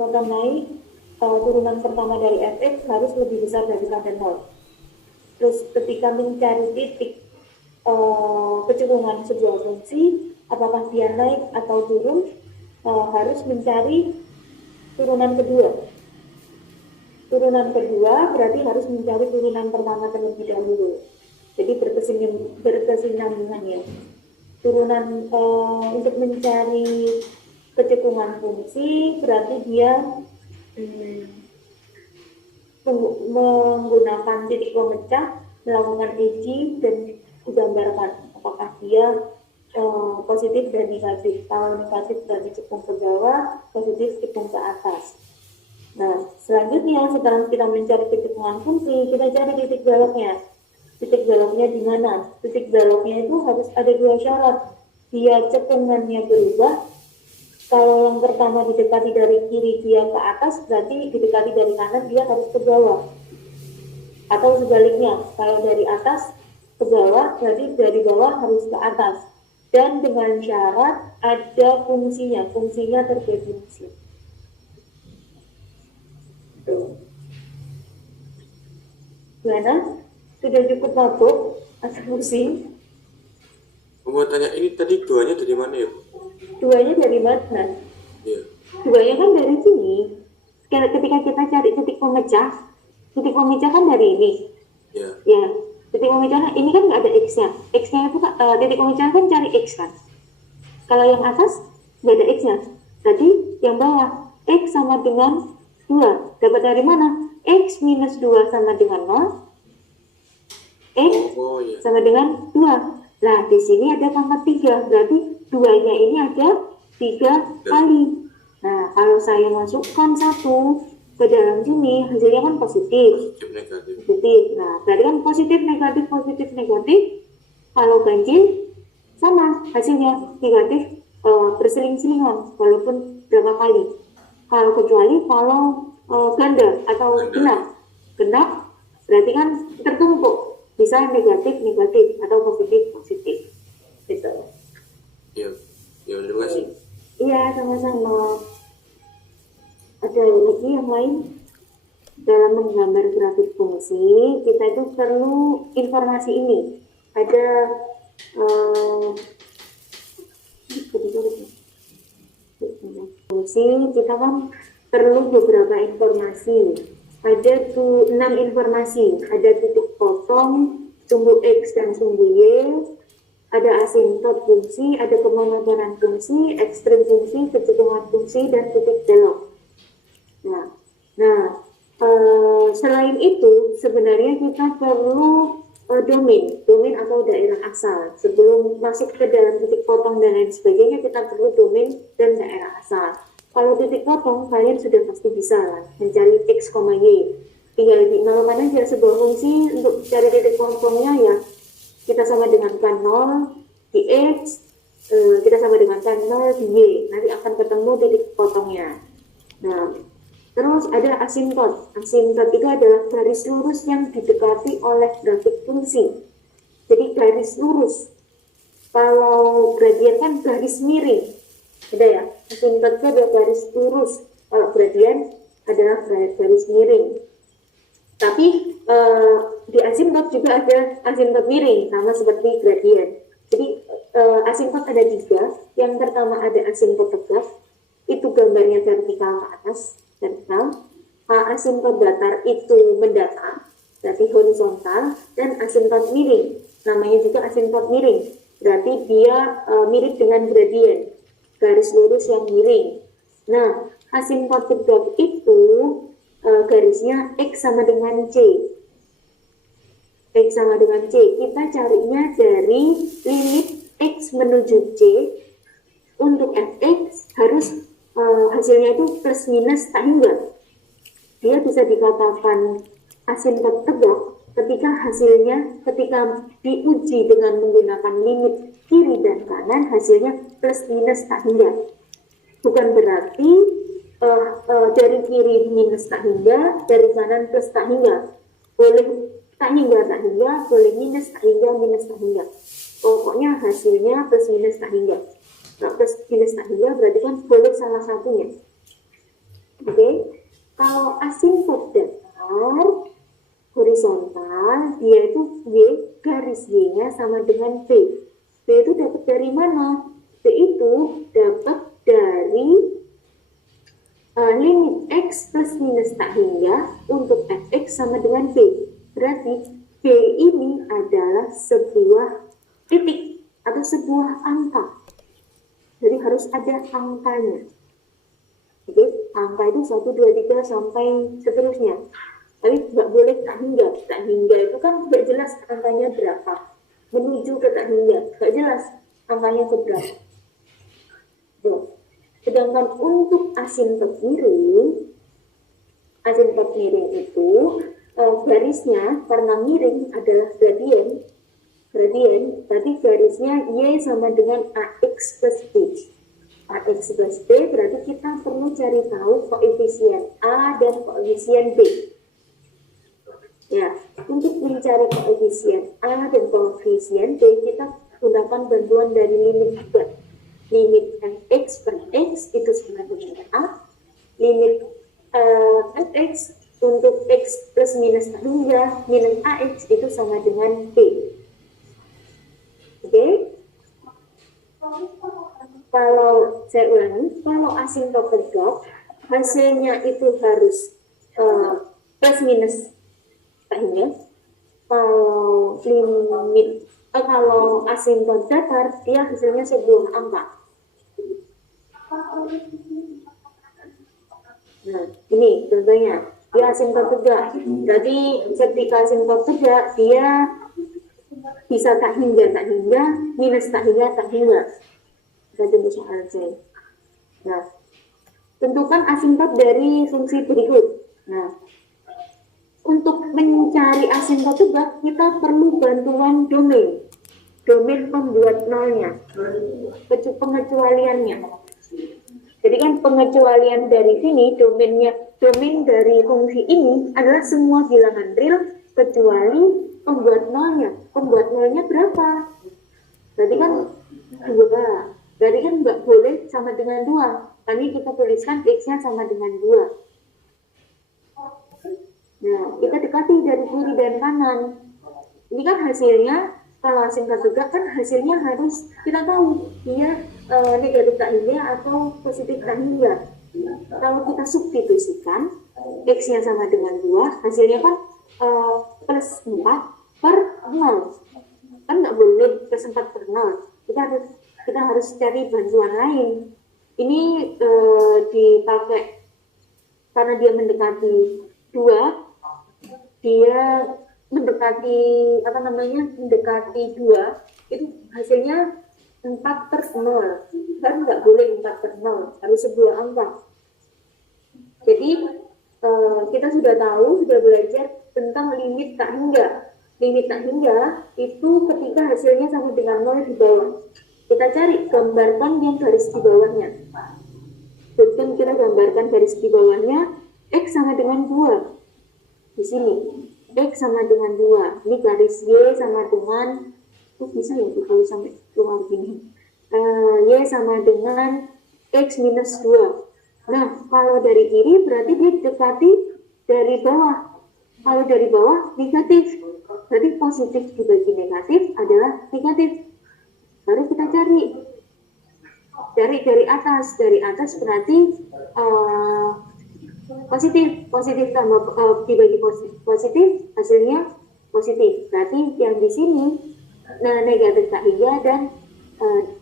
naik, turunan pertama dari fx harus lebih besar daripada 0. Terus ketika mencari titik kecenderungan sebuah fungsi, apakah dia naik atau turun, harus mencari turunan kedua. Turunan kedua berarti harus mencari turunan pertama terlebih dahulu. Jadi berkesinambungan ya. Turunan untuk mencari kecekungan fungsi berarti dia menggunakan titik pemecah, melakukan edgy dan digambarkan apakah dia positif dan negatif. Kalau negatif berarti cekung ke bawah, positif cekung ke atas. Nah, selanjutnya setelah kita mencari kecekungan fungsi, kita cari titik beloknya. Titik beloknya di mana? Titik beloknya itu harus ada 2 syarat. Dia cekungannya berubah. Kalau yang pertama didekati dari kiri dia ke atas, berarti didekati dari kanan dia harus ke bawah. Atau sebaliknya, kalau dari atas ke bawah, berarti dari bawah harus ke atas. Dan dengan syarat ada fungsinya terdefinisi. Tuh. Gimana? Sudah cukup mabuk atau pusing? Mau tanya ini tadi 2-nya dari mana ya? 2-nya dari mana? Iya. 2-nya kan dari sini. Ketika kita cari titik pemecah kan dari ini. Iya. Ya, titik pemecah ini kan nggak ada x-nya. X-nya itu titik pemecah kan cari x kan. Kalau yang atas nggak ada x-nya. Berarti yang bawah x sama dengan 2. Dapat dari mana? X minus 2 sama dengan 0. X iya. sama dengan 2. Nah, di sini ada pangkat 3. Berarti 2-nya ini ada 3 kali. Nah, kalau saya masukkan 1 ke dalam sini, hasilnya kan positif. Positif. Nah, berarti kan positif, negatif. Kalau ganjil, sama hasilnya negatif berseling-selingan, walaupun berapa kali. Kalau kecuali ganda atau genap, berarti kan tertumpuk. Bisa negatif atau positif gitu. Iya, terima kasih. Iya, sama-sama. Ada lagi yang lain? Dalam menggambar grafik fungsi, kita itu perlu informasi ini. Ada fungsi, kita kan perlu beberapa informasi. Ada 6 informasi, ada titik potong, sumbu X dan sumbu Y, ada asintot fungsi, ada kemonotonan fungsi, ekstrim fungsi, kecekungan fungsi, dan titik belok. Nah, selain itu, sebenarnya kita perlu domain atau daerah asal. Sebelum masuk ke dalam titik potong dan lain sebagainya, kita perlu domain dan daerah asal. Kalau titik potong, kalian sudah pasti bisa lah mencari X, Y. Tinggal dinamakan aja sebuah fungsi untuk cari titik potongnya ya. Kita sama dengan kan 0 di X, kita sama dengan kan 0 di Y. Nanti akan ketemu titik potongnya. Nah, terus ada asintot. Asintot itu adalah garis lurus yang didekati oleh grafik fungsi. Jadi garis lurus. Kalau gradien kan garis miring. Ada ya, asintot itu ada garis lurus. Kalau gradien adalah garis miring. Tapi di asintot juga ada asintot miring, sama seperti gradien. Jadi asintot ada 3. Yang pertama ada asintot tegak, itu gambarnya vertikal ke atas, vertikal. Asintot datar itu mendatar, berarti horizontal. Dan asintot miring, namanya juga asintot miring, berarti dia mirip dengan gradien, garis lurus yang miring. Nah, asintot tegak itu garisnya X sama dengan C. X sama dengan C. Kita carinya dari limit X menuju C. Untuk Fx harus hasilnya itu plus minus tak hingga. Dia bisa dikatakan asintot tegak ketika diuji dengan menggunakan limit kiri dan kanan, hasilnya plus minus tak hingga. Bukan berarti dari kiri minus tak hingga, dari kanan plus tak hingga. Boleh tak hingga, boleh minus tak hingga. Pokoknya hasilnya plus minus tak hingga. Nah, plus minus tak hingga berarti kan boleh salah satunya. Kalau asintot datar horizontal, dia itu Y, garis Y-nya sama dengan B. B itu dapat dari mana? B itu dapat dari limit X plus minus tak hingga untuk Fx sama dengan B. Berarti B ini adalah sebuah titik atau sebuah angka. Jadi harus ada angkanya. Jadi angka itu 1, 2, 3 sampai seterusnya. Tapi nggak boleh tak hingga. Tak hingga itu kan nggak jelas angkanya berapa. Menuju ke tak hingga, nggak jelas angkanya ke berapa. Tuh. Sedangkan untuk asintot miring itu garisnya karena miring adalah gradien, berarti garisnya Y sama dengan AX plus B. AX plus B berarti kita perlu cari tahu koefisien A dan koefisien B. Ya, untuk mencari koefisien A dan koefisien B kita gunakan bantuan dari limit juga. Limit Fx per X itu sama dengan A, limit Fx untuk X plus minus hingga minus AX itu sama dengan B. Oke? Kalau saya ulangi, kalau asintot tegak, hasilnya itu harus plus minus tak hingga. Kalau asintot datar, dia hasilnya sebuah angka. Nah, ini contohnya, dia asintot tegak. Jadi ketika asintot tegak, dia bisa tak hingga, minus tak hingga. Kita coba soal C. Nah, tentukan asintot dari fungsi berikut. Nah, untuk mencari asintot tegak, kita perlu bantuan domain pembuat nolnya, pengecualiannya. Jadi kan pengecualian dari sini, domain dari fungsi ini adalah semua bilangan real kecuali pembuat nolnya. Pembuat nolnya berapa? Berarti kan 2. Berarti kan nggak boleh sama dengan 2. Tadi kita tuliskan X-nya sama dengan 2. Nah, kita dekati dari kiri dan kanan. Ini kan hasilnya, kalau asintot tegak kan hasilnya harus kita tahu dia negatif tak hingga atau positif tak hingga. Kalau kita substitusikan X-nya sama dengan 2, hasilnya kan plus 4 per 0. Kan nggak boleh plus 4 per 0. Kita harus cari bantuan lain. Ini dipakai karena dia mendekati 2, dia mendekati 2, itu hasilnya 4 per 0. Kan nggak boleh 4 per 0, harus sebuah angka. Jadi kita sudah belajar tentang limit tak hingga. Limit tak hingga itu ketika hasilnya sama dengan 0 di bawah. Kita cari, gambarkan yang garis di bawahnya. Jadi kita gambarkan garis di bawahnya, X sama dengan 2. Di sini, X sama dengan 2. Ini garis Y sama dengan, bisa ya kalau sampai keluar gini. Y sama dengan X minus 2. Nah, kalau dari kiri berarti dia dekati dari bawah. Kalau dari bawah, negatif. Berarti positif dibagi negatif adalah negatif. Baru kita cari dari atas. Dari atas berarti positif tambah dibagi positif, hasilnya positif. Berarti yang di sini negatif tak hingga dan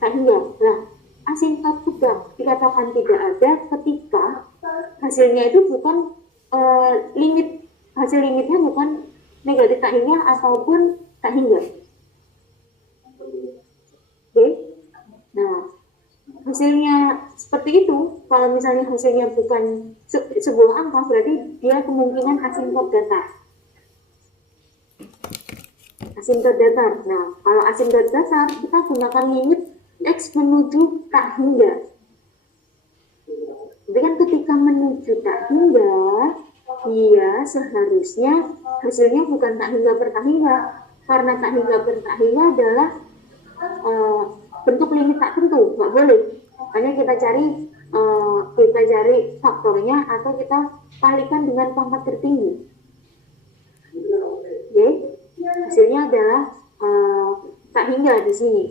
tak hingga. Nah, asintot tegak dikatakan tidak ada ketika hasilnya itu bukan hasil limitnya bukan negatif tak hingga ataupun tak hingga. Oke. Nah, hasilnya seperti itu. Kalau misalnya hasilnya bukan sebuah angka, berarti dia kemungkinan asintot datar. Nah, kalau asintot datar, kita gunakan limit X menuju tak hingga. Jadi kan ketika menuju tak hingga, dia seharusnya hasilnya bukan tak hingga per tak hingga. Karena tak hingga per tak hingga adalah bentuk limit tak tentu, nggak boleh. Makanya kita cari kita cari faktornya atau kita kalikan dengan pangkat tertinggi. Oke, hasilnya adalah tak hingga di sini.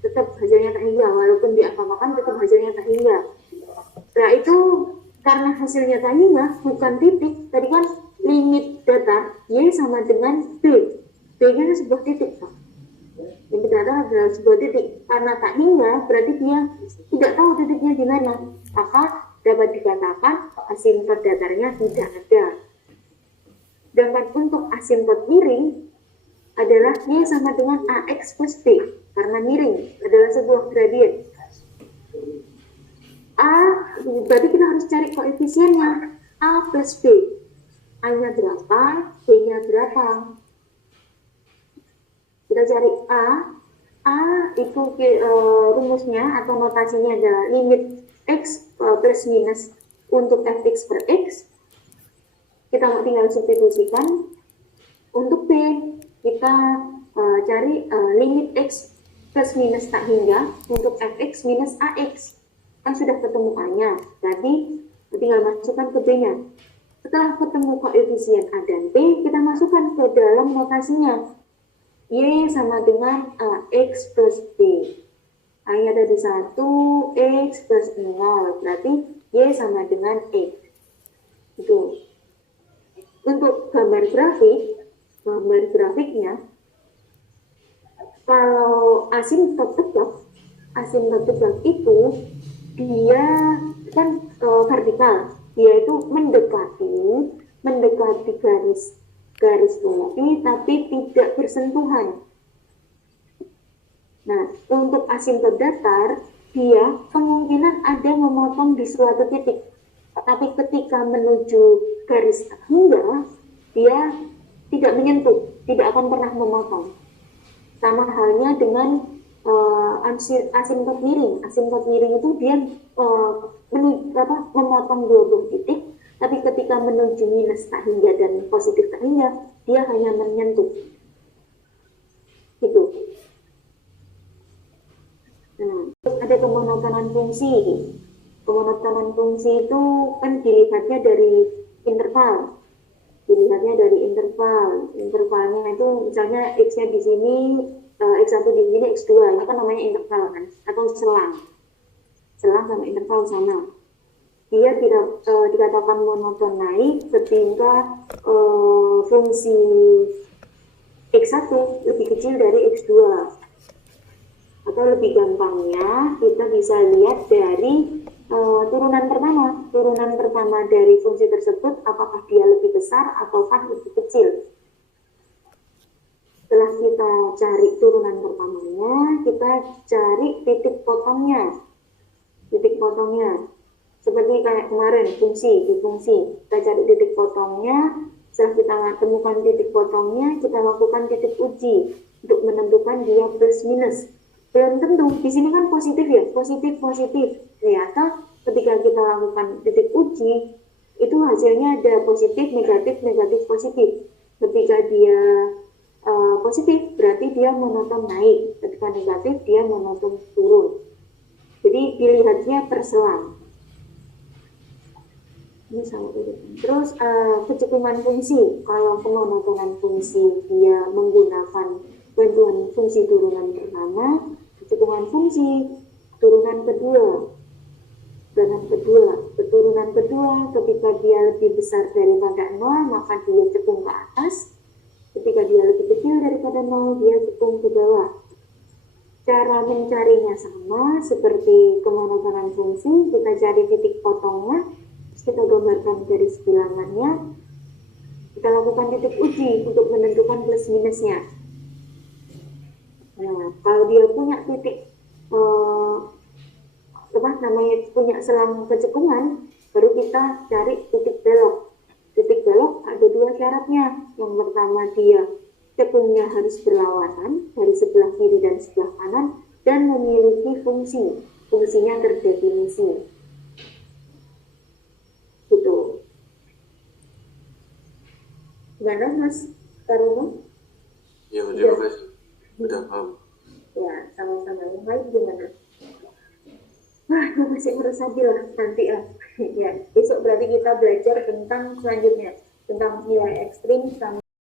Tetap hasilnya tak hingga, walaupun diangkamakan tetap hasilnya tak hingga. Nah itu karena hasilnya tak hingga, bukan titik. Tadi kan limit datar Y sama dengan B. B-nya sebuah titik, Pak. Limit datar adalah sebuah titik. Karena tak hingga, berarti dia tidak tahu titiknya di mana. Maka dapat dikatakan asimtot datarnya tidak ada. Sedangkan untuk asimtot miring adalah Y sama dengan AX plus B. Karena miring adalah sebuah gradien. Berarti kita harus cari koefisiennya. A plus B. A-nya berapa, B-nya berapa. Kita cari A. A itu rumusnya atau notasinya adalah limit X plus minus untuk fx per X. Kita tinggal substitusikan. Untuk B, kita cari limit X plus minus tak hingga untuk fx minus ax. Kan sudah ketemu A-nya, berarti tinggal masukkan ke B-nya. Setelah ketemu koefisien A dan B, kita masukkan ke dalam notasinya. Y sama dengan X plus B. A-nya ada di 1, X plus 0. Berarti Y sama dengan X. Itu. Untuk gambar grafiknya, kalau asimtot tegak itu dia kan vertikal, dia itu mendekati garis bumi tapi tidak bersentuhan. Nah, untuk asimtot datar dia kemungkinan ada memotong di suatu titik, tapi ketika menuju garis hingga dia tidak menyentuh, tidak akan pernah memotong. Sama halnya dengan asimtot miring. Asimtot miring itu dia memotong dua buah titik, tapi ketika menuju minus tak hingga dan positif tak hingga, dia hanya menyentuh. Gitu. Nah, terus ada kemonotonan fungsi. Kemonotonan fungsi itu kan dilihatnya dari interval. Intervalnya itu misalnya X-nya di sini, X1 di sini, X2, ini kan namanya interval kan, atau selang sama interval sama. Dia tidak dikatakan monoton naik ketika fungsi X1 lebih kecil dari X2. Atau lebih gampangnya kita bisa lihat dari turunan pertama dari fungsi tersebut, apakah dia lebih besar ataukah lebih kecil. Setelah kita cari turunan pertamanya, kita cari titik potongnya. Seperti kayak kemarin fungsi, kita cari titik potongnya. Setelah kita temukan titik potongnya, kita lakukan titik uji untuk menentukan dia plus minus. Belum tentu, di sini kan positif ya, positif. Ternyata ketika kita lakukan titik uji, itu hasilnya ada positif, negatif, positif. Ketika dia positif, berarti dia monoton naik. Ketika negatif, dia monoton turun. Jadi dilihatnya perselang. Ini sama itu. Terus kecekungan fungsi. Kalau kemonotonan fungsi, dia menggunakan bantuan fungsi turunan pertama. Kecekungan fungsi turunan kedua. Keturunan kedua ketika dia lebih besar daripada 0, maka dia cekung ke atas. Ketika dia lebih kecil daripada 0, dia cekung ke bawah. Cara mencarinya sama seperti kemonotonan fungsi. Kita cari titik potongnya, kita gambarkan garis bilangannya, kita lakukan titik uji untuk menentukan plus minusnya. Nah, kalau dia punya titik punya selang kecekungan, baru kita cari titik belok. Titik belok ada dua syaratnya. Yang pertama, dia cekungnya harus berlawanan dari sebelah kiri dan sebelah kanan dan memiliki fungsinya terdefinisi. Gitu. Gimana Mas Karuno? Ya, terima kasih. Udah paham. Ya, sama-sama. Yang lain gimana? Wah, itu masih meresapi lah nanti lah. Ya, besok berarti kita belajar tentang selanjutnya, tentang nilai ekstrim sama